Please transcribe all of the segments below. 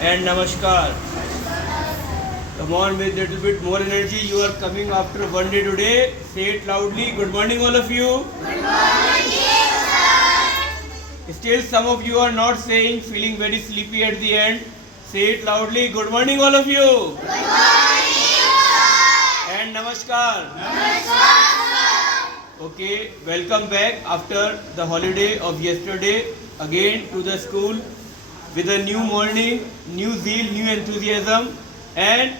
and Namaskar. Come on with a little bit more energy. You are coming after one day today. Say it loudly. Good morning, all of you. Good morning, sir. Still, some of you are not saying, feeling very sleepy at the end. Say it loudly. Good morning, all of you. Good morning, sir. And Namaskar. Namaskar, sir. Okay, welcome back after the holiday of yesterday again to the school with a new morning, new zeal, new enthusiasm and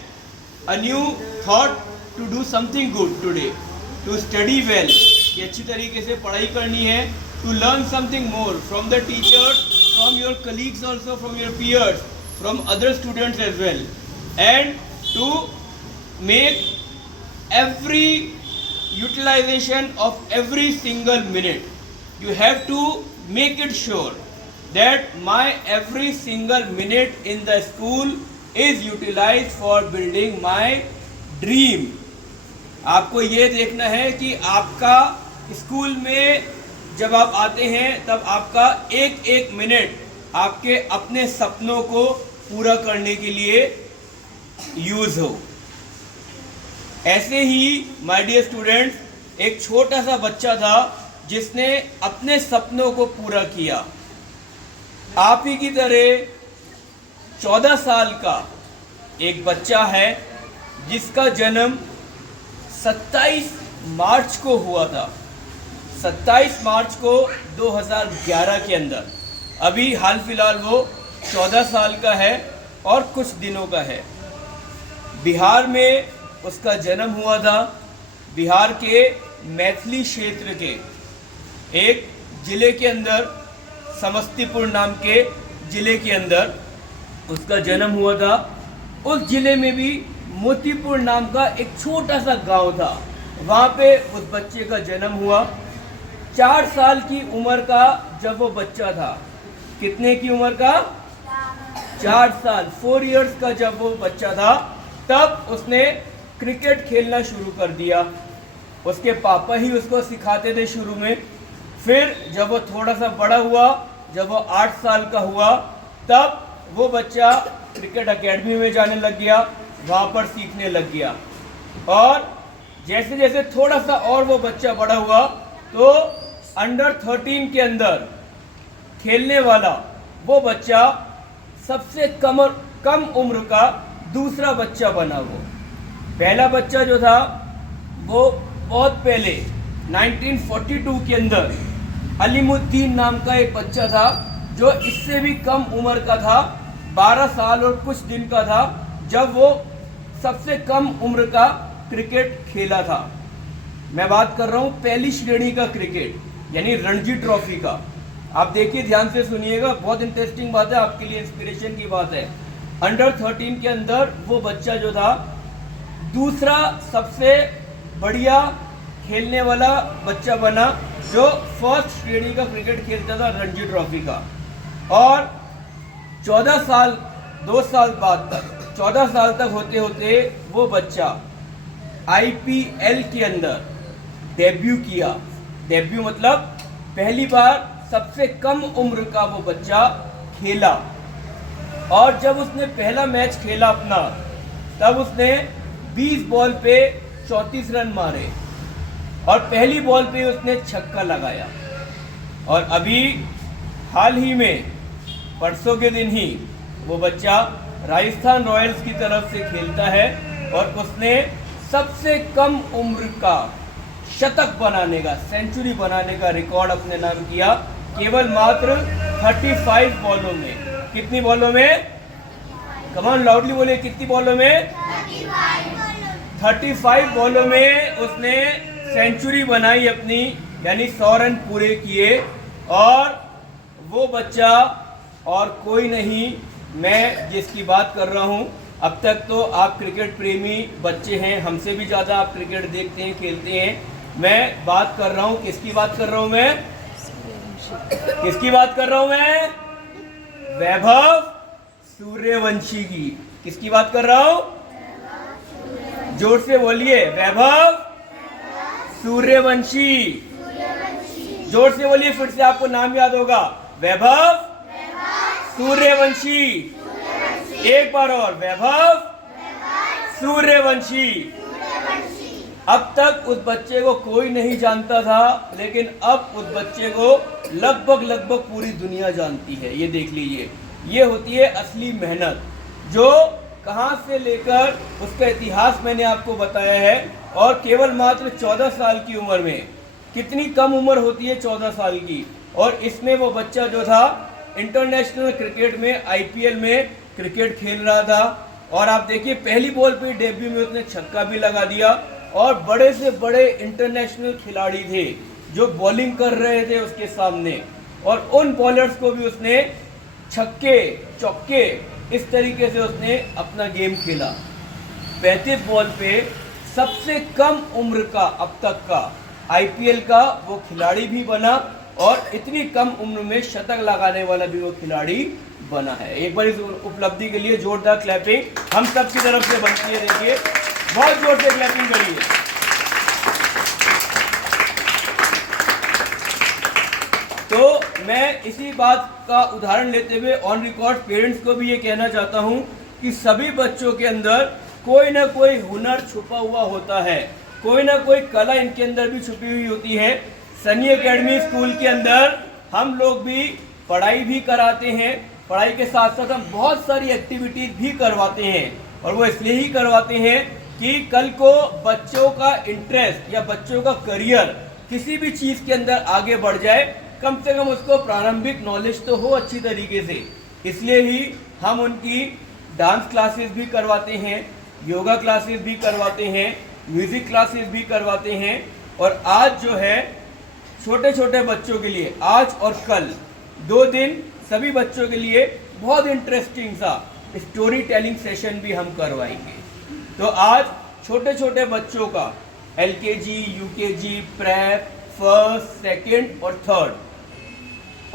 a new thought to do something good today, to study well. कि अच्छी तरीके से पढ़ाई करनी है, to learn something more from the teachers, from your colleagues also, from your peers, from other students as well, and to make every utilization of every single minute. You have to make it sure that my every single minute in the school is utilized for building my dream. आपको ये देखना है कि आपका school में जब आप आते हैं तब आपका एक एक मिनट आपके अपने सपनों को पूरा करने के लिए यूज हो. ऐसे ही माय डियर स्टूडेंट्स, एक छोटा सा बच्चा था जिसने अपने सपनों को पूरा किया. आप ही की तरह 14 साल का एक बच्चा है जिसका जन्म 27 मार्च को हुआ था. 27 मार्च को 2011 के अंदर. अभी हाल फिलहाल वो 14 साल का है और कुछ दिनों का है. बिहार में उसका जन्म हुआ था. बिहार के मैथिली क्षेत्र के एक ज़िले के अंदर, समस्तीपुर नाम के ज़िले के अंदर उसका जन्म हुआ था. उस ज़िले में भी मोतीपुर नाम का एक छोटा सा गांव था. वहाँ पे उस बच्चे का जन्म हुआ. 4 साल की उम्र का जब वो बच्चा था. कितने की उम्र का? 4 साल, 4 इयर्स का जब वो बच्चा था तब उसने क्रिकेट खेलना शुरू कर दिया. उसके पापा ही उसको सिखाते थे शुरू में. फिर जब वो थोड़ा सा बड़ा हुआ, जब वो 8 साल का हुआ, तब वो बच्चा क्रिकेट एकेडमी में जाने लग गया. वहाँ पर सीखने लग गया. और जैसे जैसे थोड़ा सा और वो बच्चा बड़ा हुआ तो अंडर 13 के अंदर खेलने वाला वो बच्चा सबसे कम उम्र का दूसरा बच्चा बना. वो पहला बच्चा जो था वो बहुत पहले 1942 के अंदर अलीमुद्दीन नाम का एक बच्चा था जो इससे भी कम उम्र का था. 12 साल और कुछ दिन का था जब वो सबसे कम उम्र का क्रिकेट खेला था. मैं बात कर रहा हूँ पहली श्रेणी का क्रिकेट, यानी रणजी ट्रॉफी का. आप देखिए, ध्यान से सुनिएगा, बहुत इंटरेस्टिंग बात है, आपके लिए इंस्पिरेशन की बात है. अंडर 13 के अंदर वो बच्चा जो था दूसरा सबसे बढ़िया खेलने वाला बच्चा बना जो फर्स्ट श्रेणी का क्रिकेट खेलता था रणजी ट्रॉफी का. और 14 साल 2 साल बाद तक 14 साल तक होते होते वो बच्चा IPL के अंदर डेब्यू किया. डेब्यू मतलब पहली बार सबसे कम उम्र का वो बच्चा खेला. और जब उसने पहला मैच खेला अपना, तब उसने 20 बॉल पे 34 रन मारे और पहली बॉल पे उसने छक्का लगाया. और अभी हाल ही में परसों के दिन ही वो बच्चा राजस्थान रॉयल्स की तरफ से खेलता है और उसने सबसे कम उम्र का शतक बनाने का, सेंचुरी बनाने का रिकॉर्ड अपने नाम किया. केवल मात्र 35 बॉलों में. कितनी बॉलों में? कम ऑन लाउडली बोलिए, कितनी बॉलों में? 35 बॉलों में उसने सेंचुरी बनाई अपनी, यानी 100 रन पूरे किए. और वो बच्चा और कोई नहीं, मैं जिसकी बात कर रहा हूँ. अब तक तो आप क्रिकेट प्रेमी बच्चे हैं, हमसे भी ज़्यादा आप क्रिकेट देखते हैं, खेलते हैं. मैं बात कर रहा हूँ, किसकी बात कर रहा हूँ मैं? किसकी बात कर रहा हूँ मैं? वैभव सूर्यवंशी की. किसकी बात कर रहा हूँ? जोर से बोलिए, वैभव सूर्यवंशी. जोर से बोलिए, फिर से आपको नाम याद होगा, वैभव सूर्यवंशी. एक बार और, वैभव सूर्यवंशी। अब तक उस बच्चे को कोई नहीं जानता था, लेकिन अब उस बच्चे को लगभग पूरी दुनिया जानती है। ये देख लीजिए, ये होती है असली मेहनत, जो कहां से लेकर उसका इतिहास मैंने आपको बताया है। और केवल मात्र 14 साल की उम्र में, कितनी कम उम्र होती है 14 साल की, और इसमें वो बच्चा जो था इंटरनेशनल क्रिकेट में IPL में क्रिकेट खेल रहा था। और आप देखिए, पहली बॉल पे डेब्यू में उसने छक्का भी लगा दिया। और बड़े से बड़े इंटरनेशनल खिलाड़ी थे जो बॉलिंग कर रहे थे उसके सामने, और उन बॉलर्स को भी उसने छक्के चौके इस तरीके से उसने अपना गेम खेला। 35 बॉल पे सबसे कम उम्र का अब तक का IPL का वो खिलाड़ी भी बना, और इतनी कम उम्र में शतक लगाने वाला भी वो खिलाड़ी बना है। एक बार इस उपलब्धि के लिए जोरदार क्लैपिंग हम सब की तरफ से बनती है। देखिए, बहुत जोर से क्लैपिंग करिए। तो मैं इसी बात का उदाहरण लेते हुए ऑन रिकॉर्ड पेरेंट्स को भी ये कहना चाहता हूं कि सभी बच्चों के अंदर कोई ना कोई हुनर छुपा हुआ होता है, कोई ना कोई कला इनके अंदर भी छुपी हुई होती है। सनी एकेडमी स्कूल के अंदर हम लोग भी पढ़ाई भी कराते हैं, पढ़ाई के साथ साथ हम बहुत सारी एक्टिविटीज भी करवाते हैं। और वो इसलिए ही करवाते हैं कि कल को बच्चों का इंटरेस्ट या बच्चों का करियर किसी भी चीज़ के अंदर आगे बढ़ जाए, कम से कम उसको प्रारंभिक नॉलेज तो हो अच्छी तरीके से। इसलिए ही हम उनकी डांस क्लासेस भी करवाते हैं, योगा क्लासेस भी करवाते हैं, म्यूज़िक क्लासेस भी करवाते हैं। और आज जो है छोटे छोटे बच्चों के लिए, आज और कल 2 दिन सभी बच्चों के लिए बहुत इंटरेस्टिंग सा स्टोरी टेलिंग सेशन भी हम करवाएंगे। तो आज छोटे छोटे बच्चों का LKG, UKG, prep, first, second और थर्ड,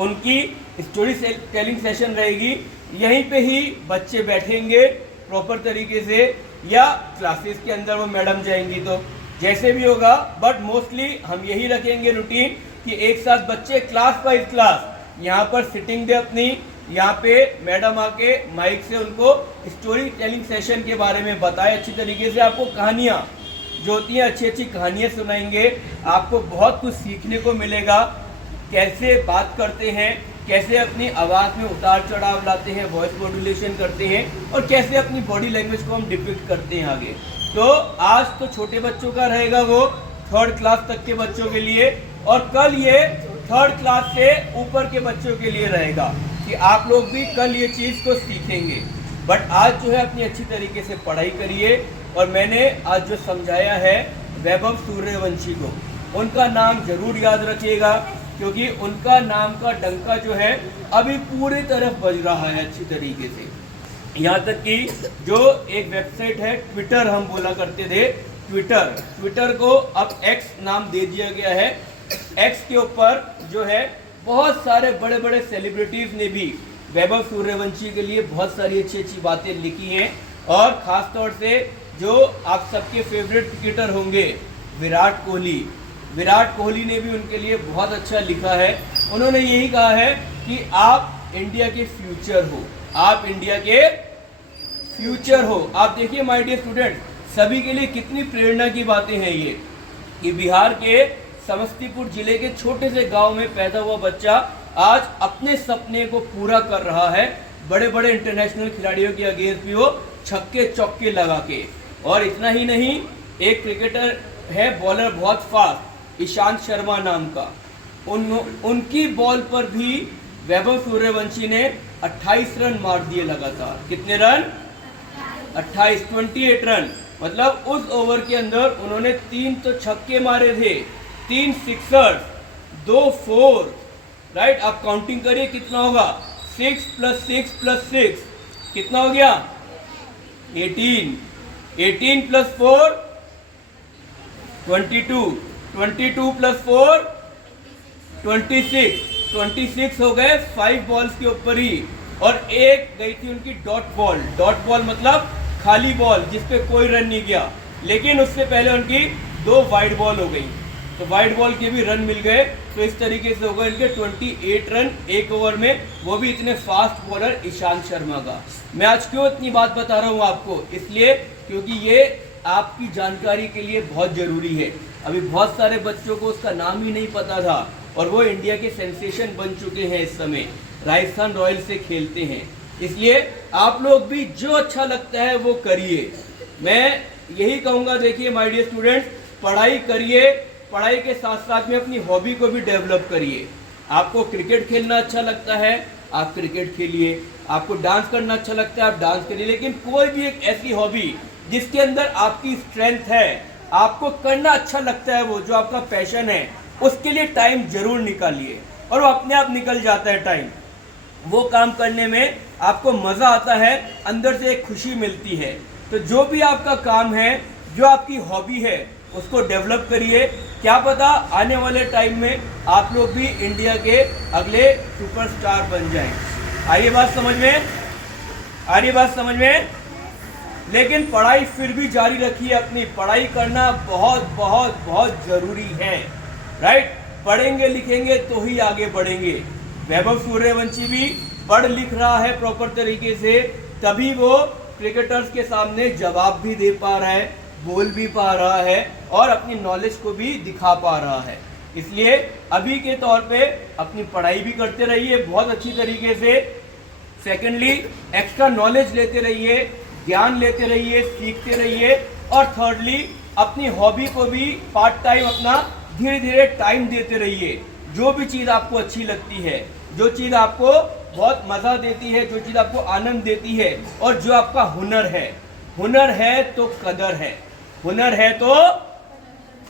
उनकी स्टोरी टेलिंग सेशन रहेगी। यहीं पे ही बच्चे बैठेंगे प्रॉपर तरीके से, या क्लासेस के अंदर वो मैडम जाएंगी, तो जैसे भी होगा। बट मोस्टली हम यही रखेंगे रूटीन कि एक साथ बच्चे क्लास बाय क्लास यहाँ पर सिटिंग दे अपनी, यहाँ पे मैडम आके माइक से उनको स्टोरी टेलिंग सेशन के बारे में बताए अच्छी तरीके से। आपको कहानियाँ जो होती हैं, अच्छी अच्छी कहानियाँ सुनाएंगे, आपको बहुत कुछ सीखने को मिलेगा। कैसे बात करते हैं, कैसे अपनी आवाज़ में उतार चढ़ाव लाते हैं, वॉइस मॉड्यूलेशन करते हैं, और कैसे अपनी बॉडी लैंग्वेज को हम डिपिक्ट करते हैं आगे। तो आज तो छोटे बच्चों का रहेगा वो 3rd क्लास तक के बच्चों के लिए, और कल ये 3rd क्लास से ऊपर के बच्चों के लिए रहेगा कि आप लोग भी कल ये चीज़ को सीखेंगे। बट आज जो है अपनी अच्छी तरीके से पढ़ाई करिए। और मैंने आज जो समझाया है वैभव सूर्यवंशी को, उनका नाम जरूर याद रखिएगा, क्योंकि उनका नाम का डंका जो है अभी पूरी तरफ बज रहा है अच्छी तरीके से। यहाँ तक कि जो एक वेबसाइट है ट्विटर, हम बोला करते थे ट्विटर को अब X नाम दे दिया गया है। X के ऊपर जो है बहुत सारे बड़े बड़े सेलिब्रिटीज ने भी वैभव सूर्यवंशी के लिए बहुत सारी अच्छी अच्छी बातें लिखी हैं। और ख़ास तौर से जो आप सबके फेवरेट क्रिकेटर होंगे विराट कोहली ने भी उनके लिए बहुत अच्छा लिखा है। उन्होंने यही कहा है कि आप इंडिया के फ्यूचर हो, आप इंडिया के फ्यूचर हो। आप देखिए माय डियर स्टूडेंट, सभी के लिए कितनी प्रेरणा की बातें हैं ये, कि बिहार के समस्तीपुर जिले के छोटे से गांव में पैदा हुआ बच्चा आज अपने सपने को पूरा कर रहा है, बड़े बड़े इंटरनेशनल खिलाड़ियों के अगेंस्ट भी वो छक्के चौके लगा के। और इतना ही नहीं, एक क्रिकेटर है बॉलर बहुत फास्ट, ईशांत शर्मा नाम का, उनकी बॉल पर भी वैभव सूर्यवंशी ने 28 रन मार दिए लगातार। कितने रन? 28 रन। मतलब उस ओवर के अंदर उन्होंने 3 तो छक्के मारे थे, 3 सिक्सर, 2 4, राइट। आप काउंटिंग करिए कितना होगा, 6 + 6 + 6 कितना हो गया? 18 + 4 22, 22 + 4 26 हो गए 5 बॉल्स के ऊपर ही। और एक गई थी उनकी डॉट बॉल मतलब खाली बॉल जिस पे कोई रन नहीं गया, लेकिन उससे पहले उनकी 2 वाइड बॉल हो गई। तो वाइट बॉल के भी रन मिल गए। तो इस तरीके से होगा इनके 28 रन एक ओवर में, वो भी इतने फास्ट बॉलर ईशांत शर्मा का। मैं आज क्यों इतनी बात बता रहा हूँ आपको, इसलिए क्योंकि ये आपकी जानकारी के लिए बहुत जरूरी है। अभी बहुत सारे बच्चों को उसका नाम ही नहीं पता था और वो इंडिया के सेंसेशन बन चुके हैं। इस समय राजस्थान रॉयल्स से खेलते हैं, इसलिए आप लोग भी जो अच्छा लगता है वो करिए। मैं यही कहूँगा, देखिए माय डियर स्टूडेंट्स, पढ़ाई करिए, पढ़ाई के साथ साथ में अपनी हॉबी को भी डेवलप करिए। आपको क्रिकेट खेलना अच्छा लगता है, आप क्रिकेट खेलिए। आपको डांस करना अच्छा लगता है, आप डांस करिए। लेकिन कोई भी एक ऐसी हॉबी जिसके अंदर आपकी स्ट्रेंथ है, आपको करना अच्छा लगता है, वो जो आपका पैशन है, उसके लिए टाइम जरूर निकालिए और वो अपने आप निकल जाता है टाइम। वो काम करने में आपको मज़ा आता है, अंदर से एक खुशी मिलती है। तो जो भी आपका काम है, जो आपकी हॉबी है, उसको डेवलप करिए। क्या पता आने वाले टाइम में आप लोग भी इंडिया के अगले सुपरस्टार बन जाएं। आ रही बात समझ में? आ रही बात समझ में? लेकिन पढ़ाई फिर भी जारी रखिए। अपनी पढ़ाई करना बहुत बहुत बहुत ज़रूरी है, राइट? पढ़ेंगे लिखेंगे तो ही आगे बढ़ेंगे। वैभव सूर्यवंशी भी पढ़ लिख रहा है प्रॉपर तरीके से, तभी वो क्रिकेटर्स के सामने जवाब भी दे पा रहा है, बोल भी पा रहा है और अपनी नॉलेज को भी दिखा पा रहा है। इसलिए अभी के तौर पे अपनी पढ़ाई भी करते रहिए बहुत अच्छी तरीके से। सेकेंडली, एक्स्ट्रा नॉलेज लेते रहिए, ज्ञान लेते रहिए, सीखते रहिए। और थर्डली, अपनी हॉबी को भी पार्ट टाइम अपना धीरे धीरे टाइम देते रहिए। जो भी चीज़ आपको अच्छी लगती है, जो चीज़ आपको बहुत मज़ा देती है, जो चीज़ आपको आनंद देती है और जो आपका हुनर है तो कदर है, हुनर है तो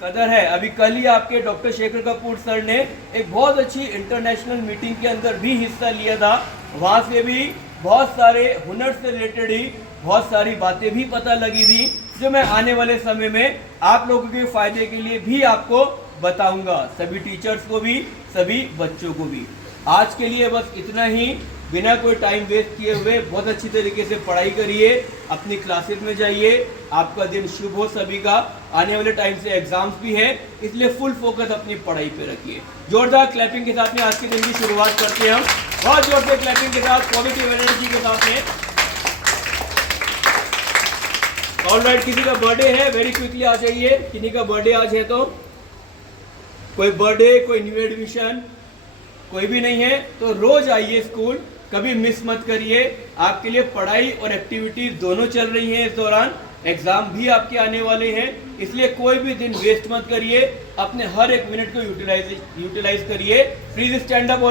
कदर है। अभी कल ही आपके डॉक्टर शेखर कपूर सर ने एक बहुत अच्छी इंटरनेशनल मीटिंग के अंदर भी हिस्सा लिया था। वहाँ से भी बहुत सारे हुनर से रिलेटेड ही बहुत सारी बातें भी पता लगी थी, जो मैं आने वाले समय में आप लोगों के फ़ायदे के लिए भी आपको बताऊंगा, सभी टीचर्स को भी, सभी बच्चों को भी। आज के लिए बस इतना ही। बिना कोई टाइम वेस्ट किए हुए बहुत अच्छी तरीके से पढ़ाई करिए, अपनी क्लासेस में जाइए। आपका दिन शुभ हो सभी का। आने वाले टाइम से एग्जाम्स भी है, इसलिए फुल फोकस अपनी पढ़ाई पे रखिए। जोरदार क्लैपिंग के साथ में आज के दिन की शुरुआत करते हैं हम, बहुत जोर से क्लैपिंग के साथ, पॉजिटिव एनर्जी के साथ में। ऑलराइट, किसी का बर्थडे है वेरी क्विकली आ जाइए। किसी का बर्थडे आज है तो कोई बर्थडे, कोई न्यू एडमिशन, कोई भी नहीं है तो रोज आइए स्कूल, कभी मिस मत करिए। आपके लिए पढ़ाई और एक्टिविटीज दोनों चल रही हैं इस दौरान। एग्जाम भी आपके आने वाले हैं, इसलिए कोई भी दिन वेस्ट मत करिए। अपने हर एक मिनट को यूटिलाइज करिए। Please stand up.